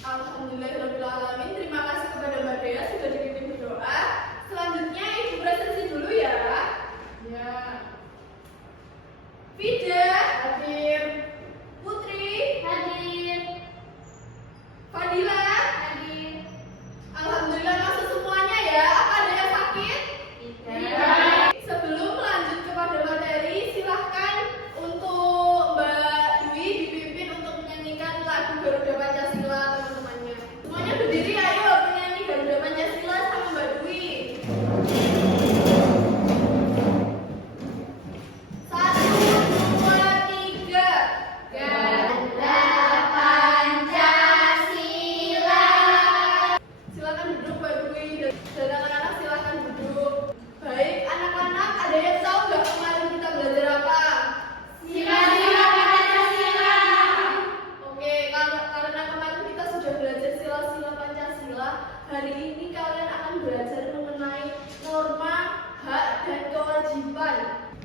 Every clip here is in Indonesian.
Alhamdulillahirrahmanirrahim. Terima kasih kepada Mbak Dea sudah dipimpin berdoa. Selanjutnya Ibu presentasi dulu ya. Ya. Fida hadir. Putri hadir. Fadila hadir. Alhamdulillah masuk semuanya ya. Apa ada yang sakit? Tidak. Sebelum lanjut kepada materi, silahkan untuk Mbak Dwi dipimpin untuk menyanyikan lagu Garuda Pancasila teman-temannya. Semuanya berdiri, ayo menyanyi Garuda Pancasila sama Mbak Dwi. 1, 2, 3. Garuda Pancasila. Silakan duduk Mbak Dwi dan anak-anak silakan duduk. Baik, anak-anak ada yang tahu nggak kemarin kita belajar apa? Sila-sila Pancasila. Oke, karena kemarin kita sudah belajar sila-sila Pancasila, hari ini kalian akan belajar mengenai norma, hak, dan kewajiban.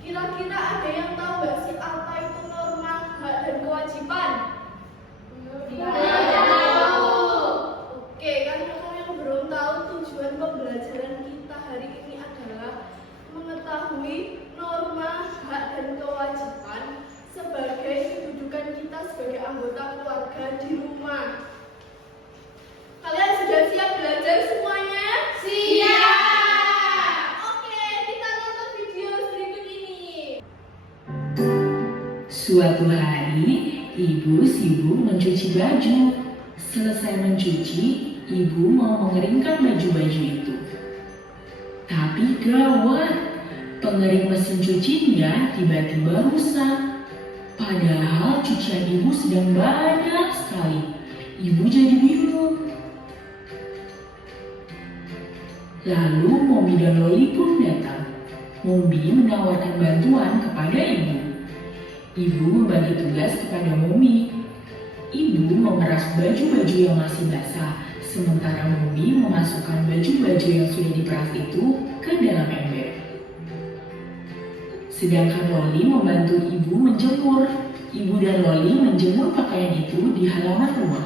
Kira-kira ada yang tahu nggak sih apa itu norma, hak, dan kewajiban? Tidak tahu. Oke, karena kalian belum tahu, tujuan pembelajaran kita hari ini adalah mengetahui norma, hak, dan kewajiban sebagai kedudukan kita sebagai anggota keluarga di rumah. Kalian sudah siap belajar semuanya? Siap! Oke, kita nonton video berikut ini. Suatu hari, ibu sibuk mencuci baju. Selesai mencuci, ibu mau mengeringkan baju-baju itu. Tapi gawat, pengering mesin cucinya tiba-tiba rusak. Padahal cucian ibu sedang banyak sekali. Ibu jadi bingung. Lalu Mombi dan Loli pun datang. Mombi menawarkan bantuan kepada ibu. Ibu membagi tugas kepada Mombi. Ibu memeras baju-baju yang masih basah, sementara Mombi memasukkan baju-baju yang sudah diperas itu ke dalam ember. Sedangkan Loli membantu ibu menjemur. Ibu dan Loli menjemur pakaian itu di halaman rumah.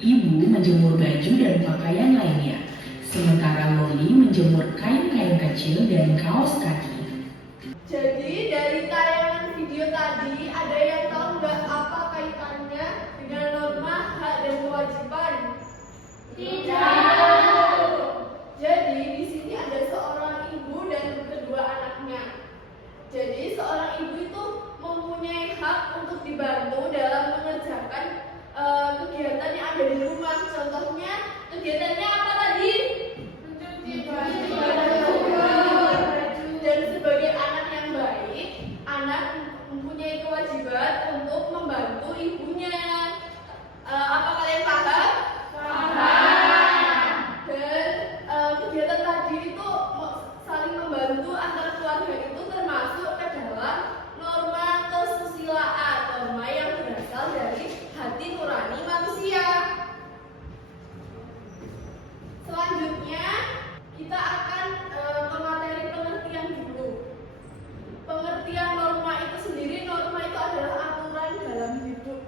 Ibu menjemur baju dan pakaian lainnya, sementara Loli menjemur kain-kain kecil dan kaos kaki. Jadi dari tayangan video tadi, ada yang tahu nggak apa kaitannya dengan norma, hak, dan kewajiban? Tidak. Jadi di sini ada seorang ibu dan kedua anaknya. Jadi seorang ibu itu mempunyai hak untuk dibantu dalam mengerjakan kegiatan yang ada di rumah. Contohnya kegiatannya apa tadi? Mencuci baju. Dan sebagai anak yang baik, anak mempunyai kewajiban untuk membantu ibunya. Apa kalian paham? Paham. Dan kegiatan tadi itu saling membantu antar keluarga itu termasuk ke dalam norma kesusilaan, norma yang berasal dari hati nurani manusia. Selanjutnya kita akan ke materi pengertian dulu. Pengertian norma itu sendiri, norma itu adalah aturan dalam hidup.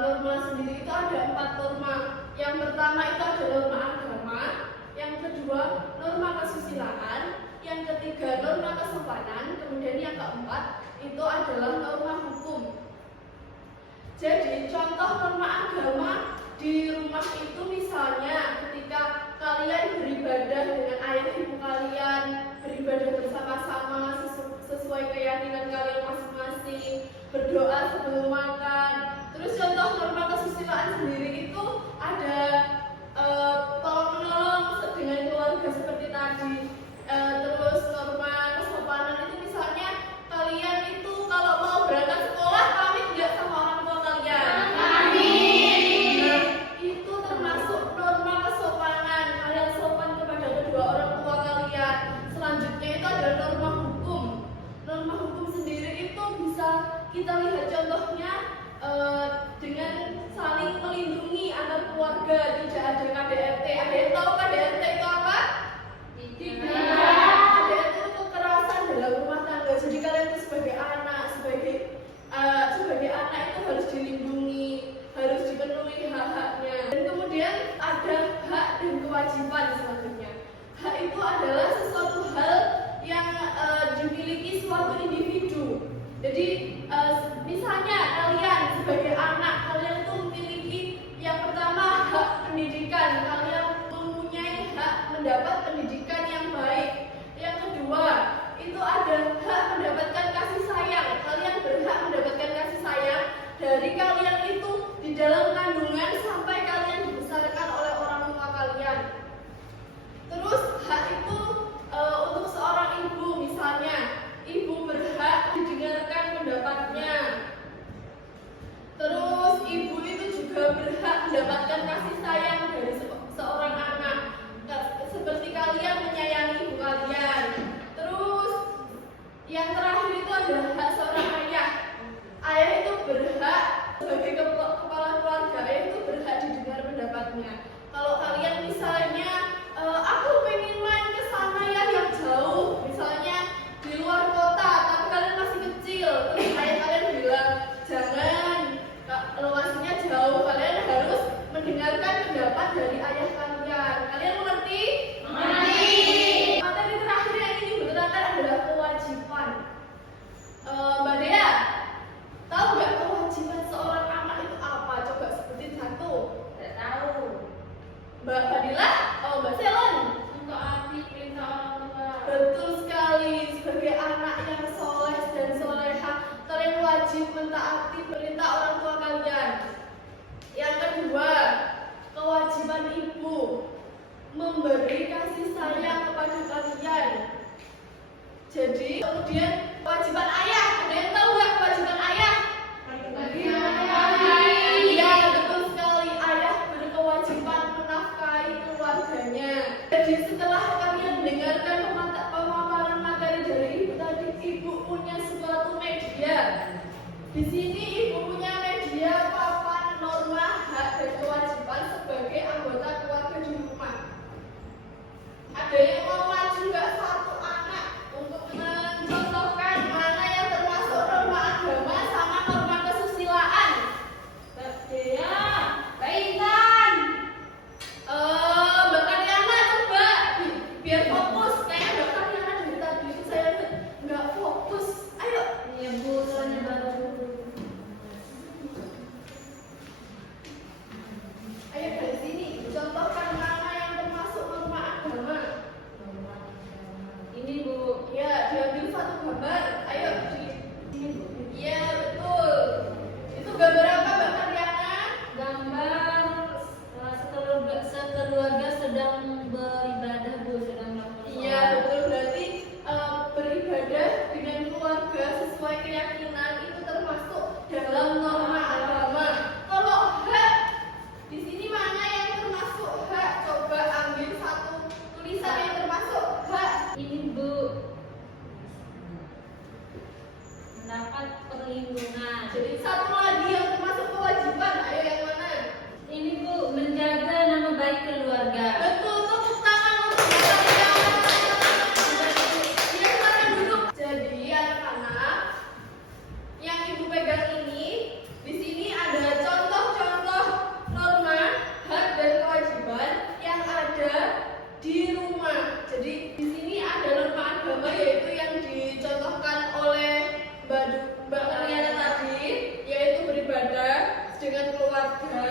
Norma sendiri itu ada 4 norma. Yang pertama itu ada norma agama, yang kedua norma kesusilaan, yang ketiga norma kesopanan, kemudian yang keempat itu adalah norma hukum. Jadi contoh norma agama di rumah itu misalnya ketika kalian beribadah dengan ayah ibu kalian, beribadah bersama-sama sesuai keyakinan kalian masing-masing, berdoa sebelum makan. Terus contoh norma kesusilaan sendiri itu ada tolong-menolong dengan keluarga seperti tadi. Terus norma kesopanan itu misalnya kalian itu kalau mau berangkat sekolah pamit nggak sama orang tua kalian? Pamit. Itu termasuk norma kesopanan. Kalian sopan kepada kedua orang tua kalian. Selanjutnya itu ada norma hukum. Norma hukum sendiri itu bisa kita lihat contohnya dengan saling melindungi antar keluarga, tidak ada KDRT. Ada yang tahu KDRT itu apa? Tidak. KDRT itu kekerasan dalam rumah tangga. Jadi kalian itu sebagai anak, sebagai anak itu harus dilindungi, harus dipenuhi hak-haknya. kewajiban selanjutnya. Hak itu adalah sesuatu hal yang dimiliki suatu individu. Jadi misalnya kalian sebagai anak, kalian itu memiliki yang pertama hak pendidikan. Kalian mempunyai hak mendapat pendidikan yang baik. Yang kedua, itu ada hak mendapatkan kasih sayang. Kalian berhak mendapatkan kasih sayang dari kalian itu di dalam kandungan sampai kalian dibesarkan oleh orang tua kalian. Terus hak itu untuk seorang ibu, misalnya ibu berhak didengarkan pendapatnya. Terus ibu itu juga berhak mendapatkan kasih sayang dari seorang anak, seperti kalian menyayangi ibu kalian. Terus yang terakhir itu adalah hak seorang ayah. Ayah itu berhak sebagai kepala keluarga, ayah itu berhak didengar pendapatnya. Kalau kalian misalnya aku pengen main ke sana ya yang jauh, misalnya di luar kota, tapi kalian masih kecil, terus ayah kalian bilang jangan, lokasinya jauh, kalian harus mendengarkan pendapat dari ayah kalian. Kalian mengerti? Mengerti. Materi terakhir yang ini berkaitan adalah kewajiban. Mbak Dea, tahu nggak kewajiban seorang anak itu apa? Coba sebutin satu. Tidak tahu. Mbak Fadila? Oh, Mbak Selon? Mentaati perintah orang tua. Betul sekali. Sebagai anak yang soleh dan soleha, kalian wajib mentaati perintah orang tua kalian. Yang kedua, kewajiban ibu memberi kasih sayang kepada kalian. Jadi, kemudian kewajiban ayah. Ada yang tahu nggak kewajiban ayah? Iya, betul sekali. Ayah berkewajiban menafkahi keluarganya. Jadi setelah kalian mendengarkan pemaparan materi dari ibu tadi, ibu punya suatu media. Di sini ibu punya media papan norma hak dan kewajiban sebagai anggota keluarga di rumah. Ada yang mau maju nggak satu anak untuk mencontohkan mana yang termasuk norma agama sama norma kesusilaan? Mbak Dea, Mbak Intan. Mbak Karyana coba biar fokus. Kayak Mbak Karyana dari tadi itu saya nggak fokus. Ayo. Iya Bu, soalnya baru. Ayo dari sini contohkan mana yang termasuk norma agama. Ini Bu. Ya, diambil satu gambar. Ayo di sini Bu. Iya betul. Itu gambar apa Mbak Karyana? Gambar sekeluarga sedang beribadah Bu, sedang melakukan Iya sholat. betul, berarti beribadah dengan keluarga sesuai keyakinan itu termasuk dalam norma agama. Kalau hak di sini mana yang termasuk hak? Coba ambil satu tulisan yang termasuk hak. Ini Bu, mendapat perlindungan. Jadi satu lagi yang termasuk kewajiban. Ayo yang mana? Ini Bu, menjaga nama baik keluarga. Betul, tepuk tangan untuk Mbak Karyana. Iya, silakan duduk. Jadi anak-anak, yang ibu pegang ini, di sini ada contoh-contoh norma hak dan kewajiban yang ada di rumah. Jadi di sini ada norma agama yaitu yang dicontohkan oleh Mbak Karyana tadi, yaitu beribadah dengan keluarga.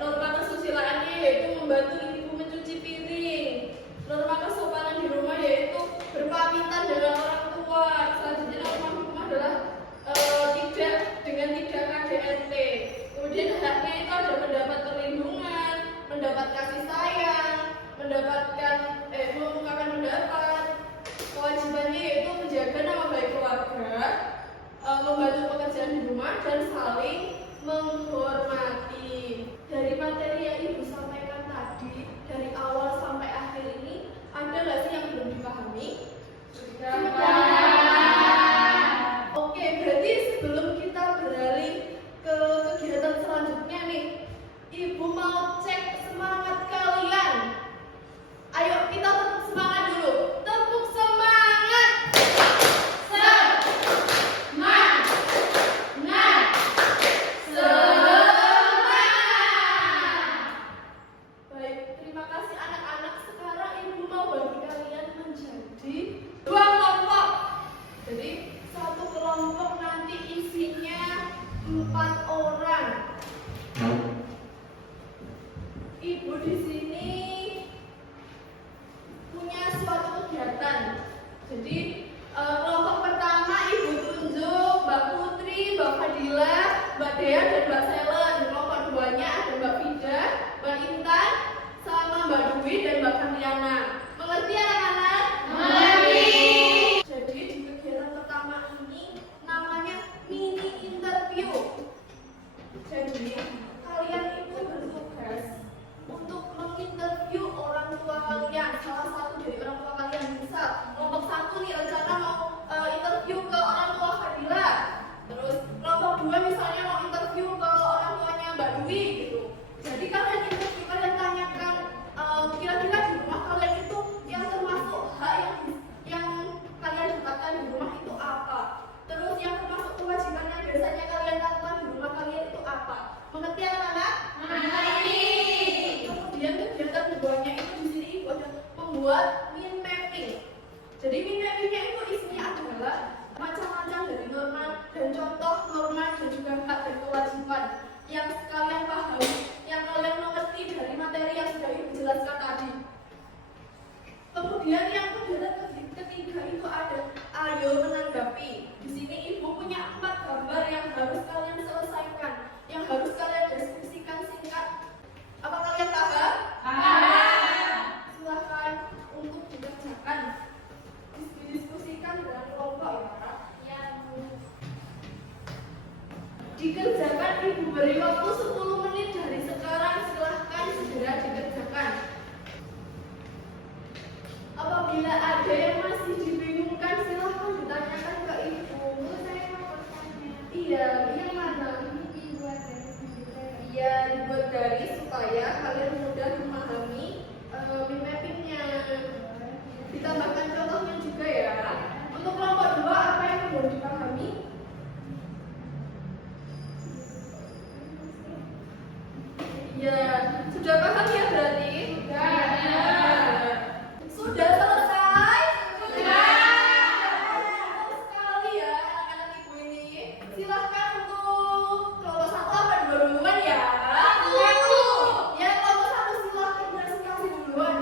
Norma kesusilaannya yaitu membantu ibu mencuci piring. Norma kesopanan di rumah yaitu berpamitan dengan orang tua. Selanjutnya norma hukum adalah tidak KDRT. Kemudian haknya itu ada mendapat perlindungan, mendapat kasih sayang, mengungkapkan pendapat. Kewajibannya yaitu menjaga nama baik keluarga, membantu pekerjaan di rumah dan saling menghormati. Dari materi yang ibu sampaikan tadi, dari awal sampai akhir ini, ada nggak sih di sini punya suatu kegiatan. Jadi kelompok pertama ibu tunjuk Mbak Putri, Mbak Fadila, Mbak Dea dan Mbak Selen. Kelompok duanya ada Mbak Fida, Mbak Intan, sama Mbak Dwi dan Mbak Kantiana. Mengerti anak-anak? Mengerti. Jadi di kegiatan pertama ini namanya mini interview. Jadi kalian itu bertugas untuk menginterview orang tua kalian, salah satu dari orang tua kalian. Misal kelompok satu nih rencana mau interview ke orang tua Fadila, terus kelompok dua misalnya mau interview ke orang tuanya Mbak Dwi gitu. Jadi kalian interview, kalian tanyakan kira-kira di rumah kalian itu yang termasuk hak yang kalian dapatkan di rumah itu apa, terus yang termasuk kewajiban yang biasanya kalian lakukan di rumah kalian itu apa. Mengerti anak-anak? Mengerti. Kemudian kegiatan keduanya itu di sini ibu ada membuat mind mapping. Jadi mind mappingnya itu isinya adalah macam-macam dari norma dan contoh norma dan juga hak dan kewajiban yang kalian pahami, yang kalian mengerti dari materi yang sudah ibu jelaskan tadi. Kemudian yang kegiatan ketiga itu ada ayo menanggapi. Di sini ibu punya 4 gambar yang harus kalian selesaikan, yang harus kalian diskusikan singkat. Apa kalian paham? Paham. Silahkan untuk dikerjakan, didiskusikan dengan kelompok ya. Dikerjakan ibu beri waktu 10 menit dari sekarang. Silahkan segera dikerjakan. Apabila ada yang masih dibingungkan, silahkan ditanyakan ke ibu. Saya mau bertanya. Iya, yang mana? Iya, dibuat garis supaya kalian mudah memahami mind mappingnya. Ditambahkan contohnya juga ya. Untuk kelompok 2 apa yang belum dipahami? Iya, sudah paham ya berarti? Sudah selesai? Sudah. Bagus sekali ya anak-anak ibu ini. Silahkan untuk kelompok 1 apa duluan ya? Satu. Ya kelompok 1 silahkan presentasi duluan.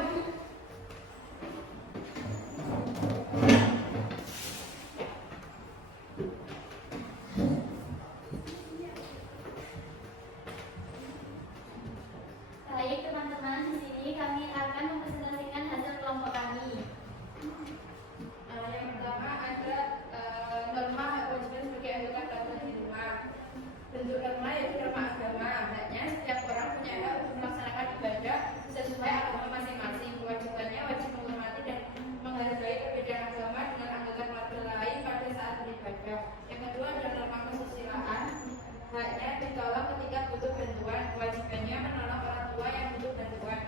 Baik teman-teman, di sini kami akan mempresentasikan hasil kelompok kami. Yang pertama ada norma hak kewajiban sebagai anggota keluarga di rumah. Bentuk norma yaitu norma agama. Haknya setiap orang punya hak untuk melaksanakan ibadah sesuai agama masing-masing. Kewajibannya wajib menghormati dan menghargai perbedaan agama dengan anggota keluarga lain pada saat beribadah. Yang kedua adalah norma kesusilaan. Haknya ditolong ketika butuh bantuan. Kewajibannya menolong orang tua yang butuh bantuan.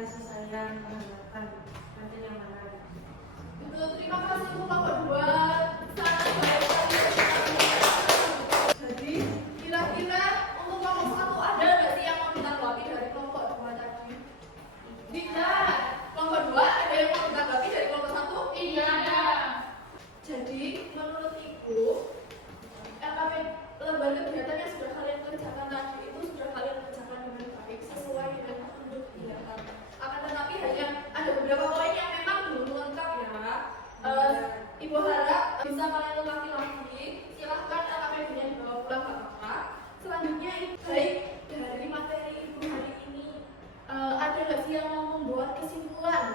kasih sayang, penghormatan, materi yang menarik. Betul, terima kasih untuk kelompok 2. Sangat baik sekali. Jadi, kira-kira untuk kelompok 1 ada nggak sih yang mau ditanggapi dari kelompok 2 tadi? Tidak. Kelompok 2 ada yang mau ditanggapi dari kelompok 1? Tidak ada. Jadi, menurut Ibu, LKP lembar kegiatan yang sudah kalian kerjakan tadi itu sudah kalian kerjakan dengan baik sesuai dengan petunjuk kegiatan. Akan tetapi hanya ada beberapa poin yang memang belum lengkap ya. Ibu harap bisa kalian lengkapi lagi. Silahkan LKP-nya dibawa pulang nggak apa-apa. Selanjutnya baik dari materi Ibu hari ini ada nggak sih yang mau membuat kesimpulan?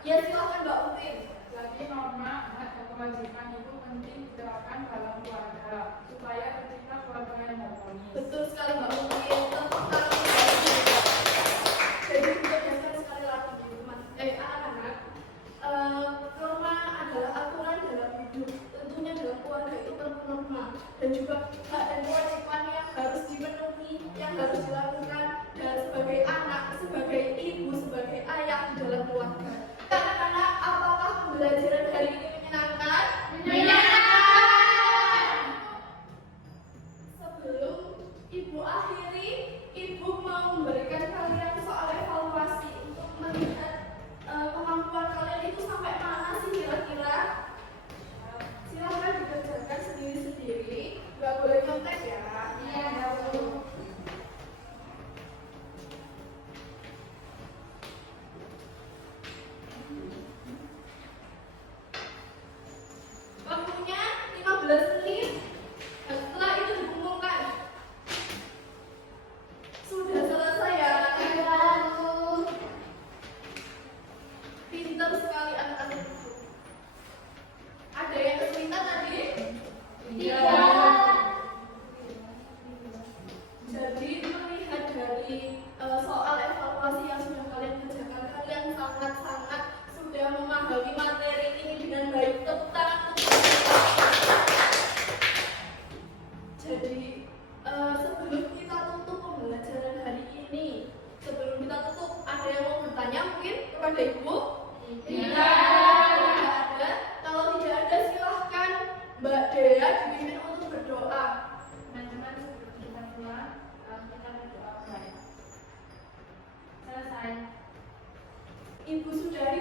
Ya silahkan Mbak Utin. Jadi norma hak dan kewajiban itu penting diterapkan dalam keluarga supaya tercipta keluarga yang harmonis. Betul sekali Mbak Utin. Tepuk tangan. Jadi untuk dasar sekali lagi anak-anak, norma adalah aturan dalam hidup. Tentunya dalam keluarga itu perlu norma dan juga hak dan kewajiban yang harus dipenuhi, yang harus dilakukan dan sebagai anak, sebagai ibu, sebagai ayah di dalam keluarga. Anak-anak, apakah pembelajaran hari ini menyenangkan? Menyenangkan. Sebelum Ibu akhiri, Ibu mau memberikan kalian soal evaluasi untuk melihat kemampuan kalian itu sampai mana sih kira-kira. Silahkan dikerjakan sendiri-sendiri, nggak boleh nyontek ya. Iya. Waktunya 15 menit. Setelah itu dikumpulkan. Sudah selesai ya? Pintar sekali anak-anak itu. Ada yang kesulitan tadi? Tidak. Jadi melihat dari soal evaluasi yang sudah kalian kerjakan, kalian sangat-sangat sudah memahami materi ini dengan baik. Tepuk tangan untuk jadi sebelum kita tutup pembelajaran hari ini, sebelum kita tutup, ada yang mau bertanya mungkin kepada Ibu? Tidak ada. Kalau tidak ada, silahkan Mbak Dea dipimpin untuk berdoa. Teman-teman sebelum kita pulang, kita berdoa baik. Selesai. Ibu Sudari